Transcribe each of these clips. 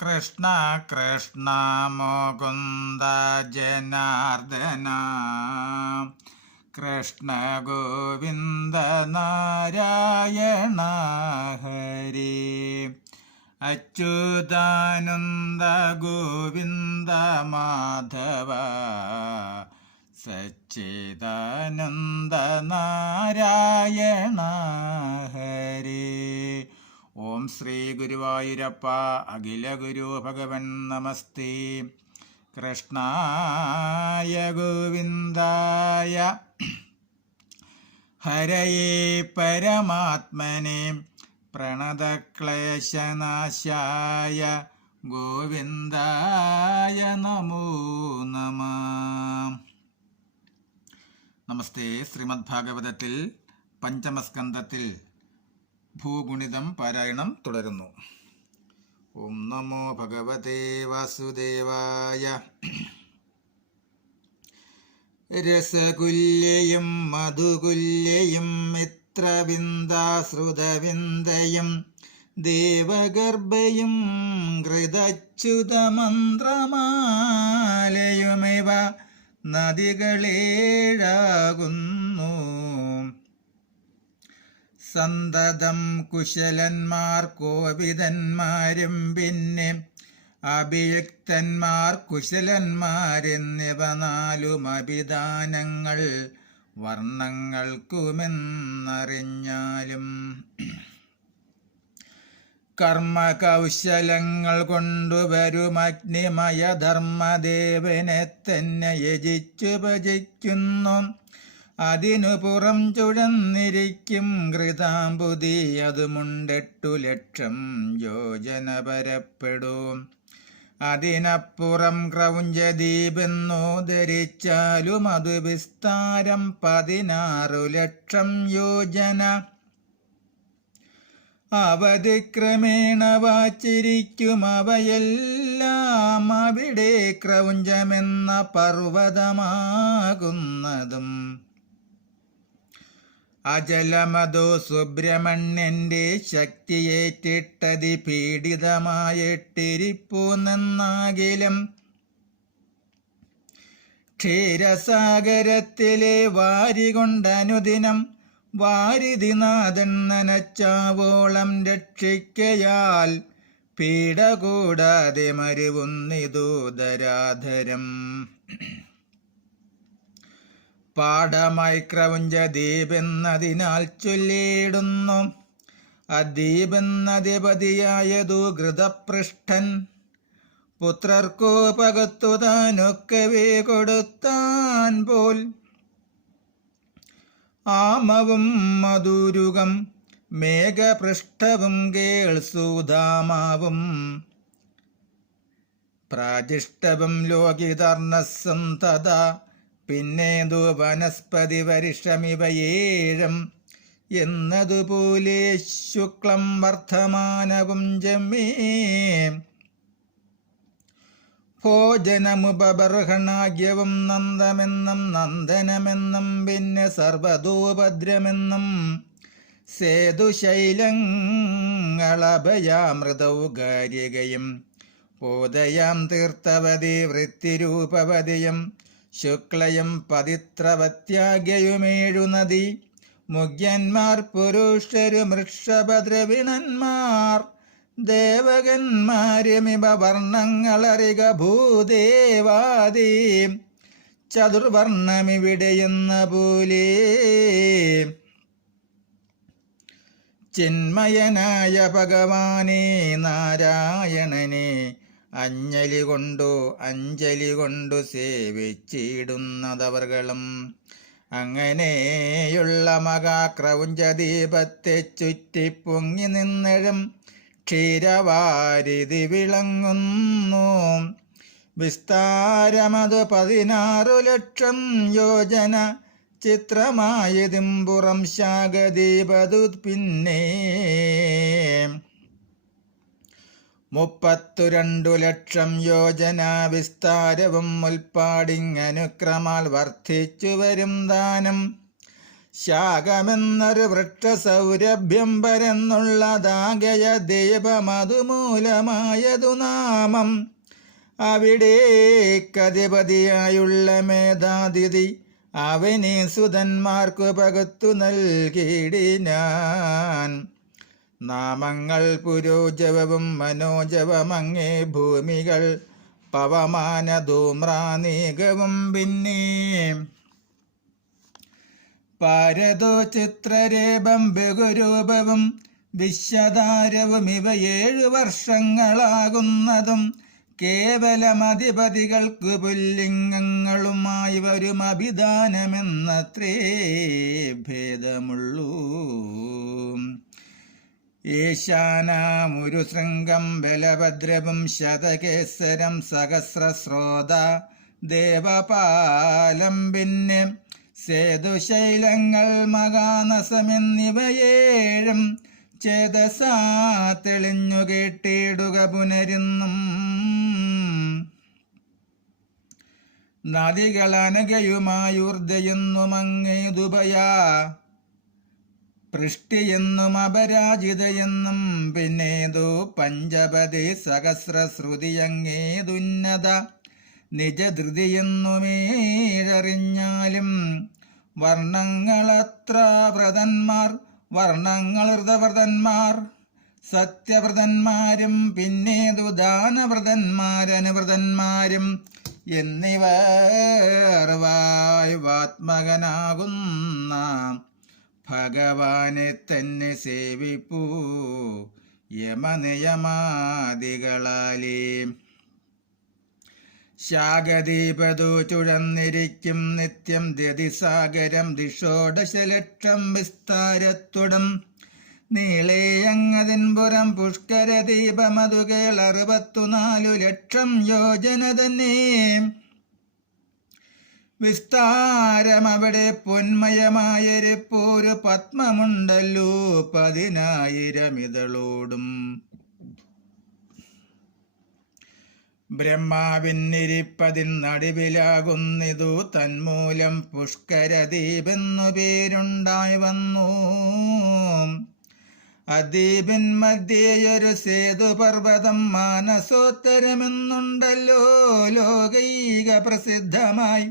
കൃഷ്ണ കൃഷ്ണ മുകുന്ദ ജനാർദ്ദന കൃഷ്ണ ഗോവിന്ദ നാരായണ ഹരി അച്യുതാനന്ദ ഗോവിന്ദ മാധവ സച്ചിദാനന്ദ നാരായണ ഹരി. ഓം ശ്രീ ഗുരുവായൂരപ്പ അഖില ഗുരു ഭഗവൻ നമസ്തേ. കൃഷ്ണായ ഗോവിന്ദായ ഹരയേ പരമാത്മനെ പ്രണതക്ലേശനാശായ ഗോവിന്ദായ നമോ നമഃ. നമസ്തേ. ശ്രീമദ് ഭാഗവതത്തിൽ പഞ്ചമസ്കന്ധത്തിൽ ഭൂഗുണിതം പാരായണം തുടരുന്നു. ഓം നമോ ഭഗവതേ വാസുദേവായ. രസകുല്യയും മധുകുല്യയും മിത്രവിന്ദാശ്രുതവിന്ദയും ദേവഗർഭയും കൃതച്യുതമന്ത്രമാലയുമിവ നദികളേഴാകുന്നു. സന്തതം കുശലന്മാർ കോപിതന്മാരും പിന്നെ അഭിയുക്തന്മാർ കുശലന്മാരെന്നിവ നാലും അഭിധാനങ്ങൾ വർണ്ണങ്ങൾക്കുമെന്നറിഞ്ഞാലും കർമ്മകൗശലങ്ങൾ കൊണ്ടുവരും അഗ്നിമയ ധർമ്മദേവനെ തന്നെ യജിച്ചു ഭജിക്കുന്നു. അതിനു പുറം ചുഴന്നിരിക്കും കൃതാംബുതി അതുമുണ്ടെട്ടു ലക്ഷം യോജന പരപ്പെടും. അതിനപ്പുറം ക്രൗഞ്ചദ്വീപെന്നു ധരിച്ചാലും അത് വിസ്താരം 16 ലക്ഷം യോജന. അവധിക്രമേണ വാച്ചിരിക്കും അവയെല്ലാം അവിടെ ക്രൗഞ്ചമെന്ന പർവ്വതമാകുന്നതും. അജലമതോ സുബ്രഹ്മണ്യന്റെ ശക്തിയേറ്റിട്ടതി പീഡിതമായിട്ടിരിപ്പൂന്നെന്നാകിലും ക്ഷീരസാഗരത്തിലെ വാരികൊണ്ടനുദിനം വാരിധിനാഥൻ നനച്ചാവോളം രക്ഷിക്കയാൽ പീഡ കൂടാതെ മരുവുന്നിതൂതരാധരം. പാഠമായി ക്രൗഞ്ചദ്വീപെന്നതിനാൽ ചൊല്ലിയിടുന്നു. അദ്വീപെന്നധിപതിയായതു ഘൃതപൃഷ്ഠൻ പുത്രർക്കു പകത്തുതാനൊക്കവേ കൊടുത്താൻ പോൽ. ആമവും മധുരുകം മേഘപൃഷ്ഠവും കേൾസൂധാമാവും പ്രാജിഷ്ടവും ലോകിതർണസ്സും തഥാ പിന്നേതു വനസ്പതി വരിഷമിവയേഴും എന്നതുപോലെ ശുക്ലം വർദ്ധമാനവും ജമേ. ഭോജനമുപബർഹണാഗ്യവും നന്ദമെന്നും നന്ദനമെന്നും പിന്നെ സർവതോഭദ്രമെന്നും സേതുശൈലങ്ങളഭയാമൃതൗകാരികയും പോതയാം തീർത്ഥവതി വൃത്തിരൂപവതിയും ശുക്ലയും പതിത്രവത്യാഗ്യയുമേഴു നദി. മുഖ്യന്മാർ പുരുഷരു മൃക്ഷഭദ്രവിണന്മാർ ദേവകന്മാരുമിവ വർണ്ണങ്ങളറിക ഭൂദേവാദി ചതുർവർണ്ണമിവിടെയെന്ന പോലെ. ചിന്മയനായ ഭഗവാനെ നാരായണനെ അഞ്ജലി കൊണ്ടു സേവിച്ചിടുന്നതവർകളും. അങ്ങനെയുള്ള മഹാക്രൗഞ്ചദീപത്തെ ചുറ്റിപ്പൊങ്ങി നിന്നഴും ക്ഷീരവാരിധി വിളങ്ങുന്നു. വിസ്താരമത് 16 ലക്ഷം യോജന. ചിത്രമായതിമ്പുറം ശാഖദീപതു പിന്നെ 32 ലക്ഷം യോജന വിസ്താരവും ഉൽപ്പാടിങ്ങനുക്രമാൽ വർദ്ധിച്ചു വരും ദാനം. ശാഖമെന്നൊരു വൃക്ഷസൗരഭ്യം പരന്നുള്ളതാകയ ദീപമതുമൂലമായതു നാമം. അവിടേക്കധിപതിയായുള്ള മേധാതിഥി അവനെ സുതന്മാർക്കു പകർത്തു നൽകിയിടിനാൻ. നാമങ്ങൾ പുരോജവവും മനോജവമങ്ങേ ഭൂമികൾ പവമാന ധൂമ്രാനീകവും പിന്നെ പാരതോ ചിത്രരേപം ബഹുരൂപവും വിശ്വധാരവും ഇവ 7 വർഷങ്ങളാകുന്നതും കേവലമധിപതികൾക്കു പുല്ലിംഗങ്ങളുമായി വരും അഭിധാനമെന്നത്രേ ഭേദമുള്ളൂ. ഈശാനാമുരു ശൃംഗം ബലഭദ്രവും ശതകേസരം സഹസ്രശ്രോത ദേവപാലം പിന്നെ സേതുശൈലങ്ങൾ മകാനസമെന്നിവ 7 ചേതസാ തെളിഞ്ഞു കേട്ടിടുക പുനരുന്നും. നദികളനകയുമായൂർജയെന്നും അങ്ങേതുപയാ പൃഷ്ടിയെന്നും അപരാജിതയെന്നും പിന്നേതു പഞ്ചപതി സഹസ്രശ്രുതിയങ്ങേതുന്നത നിജധൃതിയെന്നുമേഴറിഞ്ഞാലും വർണ്ണങ്ങളത്ര വ്രതന്മാർ വർണ്ണങ്ങളൃതവ്രതന്മാർ സത്യവ്രതന്മാരും പിന്നേതു ദാനവ്രതന്മാരനുവ്രതന്മാരും എന്നിവർ വായുവാത്മകനാകുന്ന ഭഗവാനെ തന്നെ സേവിപ്പൂ യമനിയമാദികളാലേ. ശാഖദീപതു ചുഴന്നിരിക്കും നിത്യം ദതിസാഗരം ദിഷോടശലക്ഷം വിസ്താരത്തുടം നീളേ അങ്ങതിൻപുറം പുഷ്കരദീപമതുകൾ 64 ലക്ഷം യോജന തന്നെ വിസ്താരമവിടെ പൊന്മയമായൊരു പത്മമുണ്ടല്ലോ 10,000 ഇതളോടും. ബ്രഹ്മാവിന്നിരിപ്പതിൻ നടുവിലാകുന്നിതു തന്മൂലം പുഷ്കരദീപെന്നു പേരുണ്ടായി വന്നു. അദീപിൻ മധ്യേയൊരു സേതുപർവ്വതം മാനസോത്തരമെന്നുണ്ടല്ലോ ലോകൈക പ്രസിദ്ധമായി.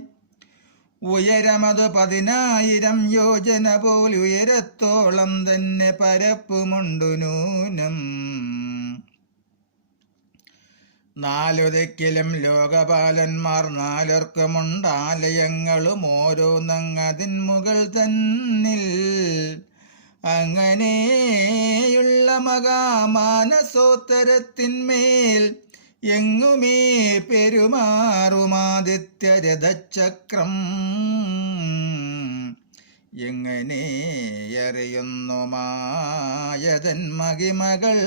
ഉയരമതു 10,000 യോജന പോൽ ഉയരത്തോളം തന്നെ പരപ്പുമുണ്ടു നൂനം. 4 ദിക്കിലും ലോകപാലന്മാർ 4 ഓരോന്നങ്ങതിൻ മുകൾ തന്നിൽ. അങ്ങനെയുള്ള മഹാമാനസോത്തരത്തിന്മേൽ എങ്ങുമേ പെരുമാറുമാദിത്യരഥചക്രം. എങ്ങനെ അറിയുന്നു മായതൻ മഹിമകൾ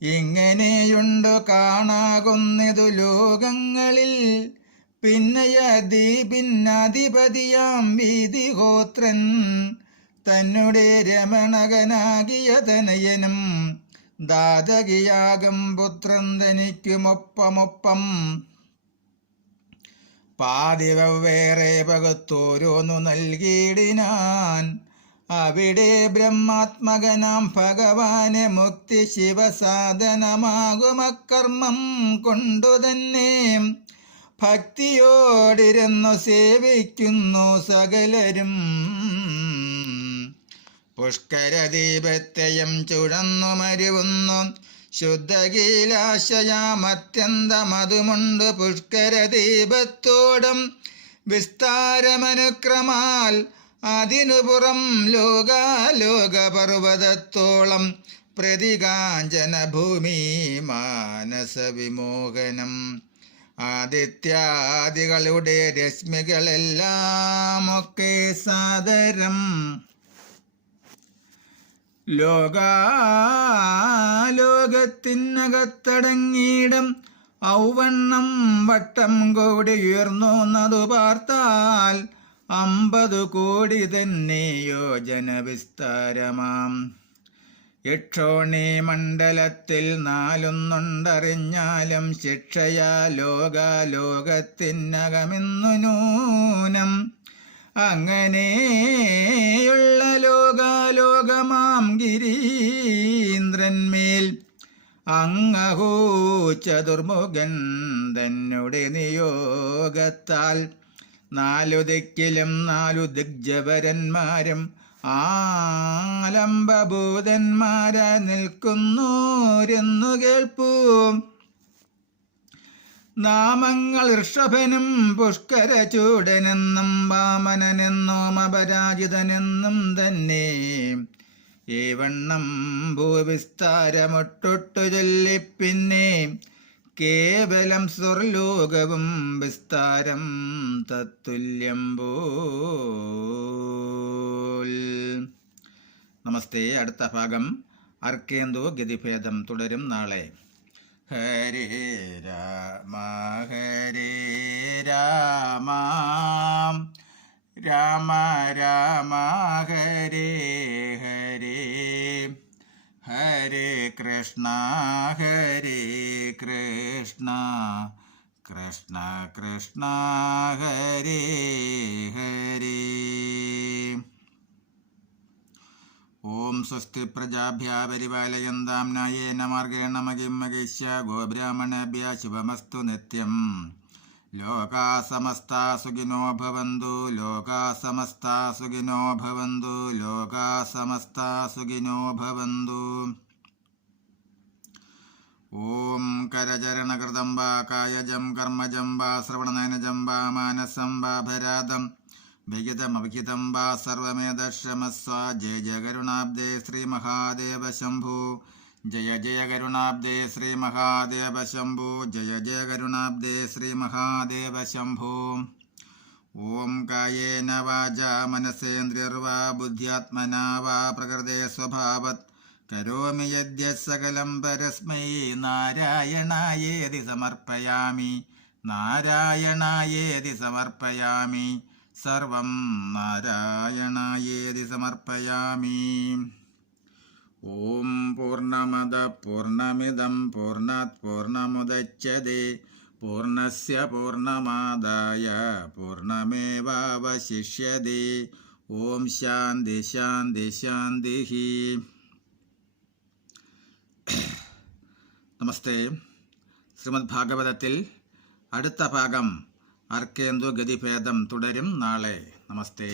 ഇങ്ങനെയുണ്ടു കാണാകുന്നതു ലോകങ്ങളിൽ. പിന്നയദീപിന്നധിപതിയാം വീതിഹോത്രൻ തന്നെ രമണകനാകിയ തനയനും ദാതകിയാകം പുത്രൻ തനിക്കുമൊപ്പമൊപ്പം പാതിവ്വേറെ പകത്തോരോന്നു നൽകിയിടിനാൻ. അവിടെ ബ്രഹ്മാത്മകനാം ഭഗവാനെ മുക്തി ശിവസാധനമാകുമക്കർമ്മം കൊണ്ടുതന്നെ ഭക്തിയോടിരുന്നു സേവിക്കുന്നു സകലരും. പുഷ്കരദീപത്തെയും ചുഴന്നു മരുവുന്നു ശുദ്ധകീലാശയാമത്യന്തമതുമുണ്ട് പുഷ്കരദീപത്തോടും വിസ്താരമനുക്രമാൽ. അതിനുപുറം ലോകാലോകപർവ്വതത്തോളം പ്രതികാഞ്ചന ഭൂമി മാനസവിമോഹനം. ആദിത്യാദികളുടെ രശ്മികളെല്ലാമൊക്കെ സാദരം ലോകത്തിനകത്തടങ്ങിയിടം ഔവണ്ണം വട്ടം കോടി ഉയർന്നോന്നതു പാർത്താൽ 50 കോടി തന്നെ യോജന വിസ്താരമാം. യക്ഷോണി മണ്ഡലത്തിൽ 4 ശിക്ഷയാ ലോകത്തിനകമെന്നു നൂനം. അങ്ങനെയുള്ള ലോകാലോകമാം ഗിരീന്ദ്രന്മേൽ അങ്ങഹോ ചതുർമുഖൻ തന്നെ നിയോഗത്താൽ 4 ദിക്കിലും 4 ദിഗ്ജവരന്മാരും ആലംബഭൂതന്മാരായി നിൽക്കുന്നോരെന്നു കേൾപ്പൂ. നാമങ്ങൾ ഋഷഭനും പുഷ്കരചൂടനെന്നും വാമനനെന്നും അപരാജിതനെന്നും തന്നെ. ഏവണ്ണം ഭൂവിസ്താരമൊട്ടൊട്ടു ചൊല്ലിപ്പിന്നെ കേവലം സ്വർലോകവും വിസ്താരം തത്തുല്യം പോൽ. നമസ്തേ. അടുത്ത ഭാഗം അർക്കേന്ദു ഗതിഭേദം തുടരും നാളെ. ഹരേ രാമ ഹരേ രാമ രാമ രാമ ഹരേ ഹരേ ഹരേ കൃഷ്ണ ഹരേ കൃഷ്ണ കൃഷ്ണ കൃഷ്ണ ഹരേ ഹരേ. ഓം സ്വസ്തി പ്രജാഭ്യ പരിപാലയന്താം ന്യായേന മാർഗേണ മഹിം മഹിഷ്യ ഗോബ്രാഹ്മണേഭ്യ ശുഭമസ്തു നിത്യം. ലോകാ സമസ്താ സുഖിനോ ഭവന്തു. ലോകാ സമസ്താ സുഖിനോ ഭവന്തു. ലോകാ സമസ്താ സുഖിനോ ഭവന്തു. ഓം കരചരണകൃതം വാ കായജം കർമ്മജം വാ ശ്രവണനയനജം വാ മാനസം വാ ഭരാതം വിഹിതമവിഹിതം വാ സർവമേതക്ഷമസ്വ. ജയ ജയ കരുണാബ്ദേ ശ്രീ മഹാദേവ ശംഭു. ജയ ജയ കരുണാബ്ദേ ശ്രീ മഹാദേവ ശംഭു. ജയ ജയ കരുണാബ്ദേ ശ്രീ മഹാദേവ ശംഭു. ഓം കായേന വാചാ മനസേന്ദ്രിയർവാ ബുദ്ധ്യാത്മനാ വാ പ്രകൃതേ സ്വഭാവത് കരോമി യദ്യത് സകലം പരസ്മൈ നാരായണായേതി സമർപ്പയാമി. നാരായണായേതി സമർപ്പയാമി. സർവം നാരായണായേതി സമർപ്പയാമി. ഓം പൂർണ്ണമദ പൂർണ്ണമിദം പൂർണ്ണാത് പൂർണ്ണമുദച്യതേ പൂർണ്ണസ്യ പൂർണ്ണമാദായ പൂർണ്ണമേവാവശിഷ്യതേ. ഓം ശാന്തി ശാന്തി ശാന്തി. നമസ്തേ. ശ്രീമദ് ഭാഗവതത്തിൽ അടുത്ത ഭാഗം അർക്കേന്ദു ഗതിഭേദം തുടരും നാളെ. നമസ്തേ.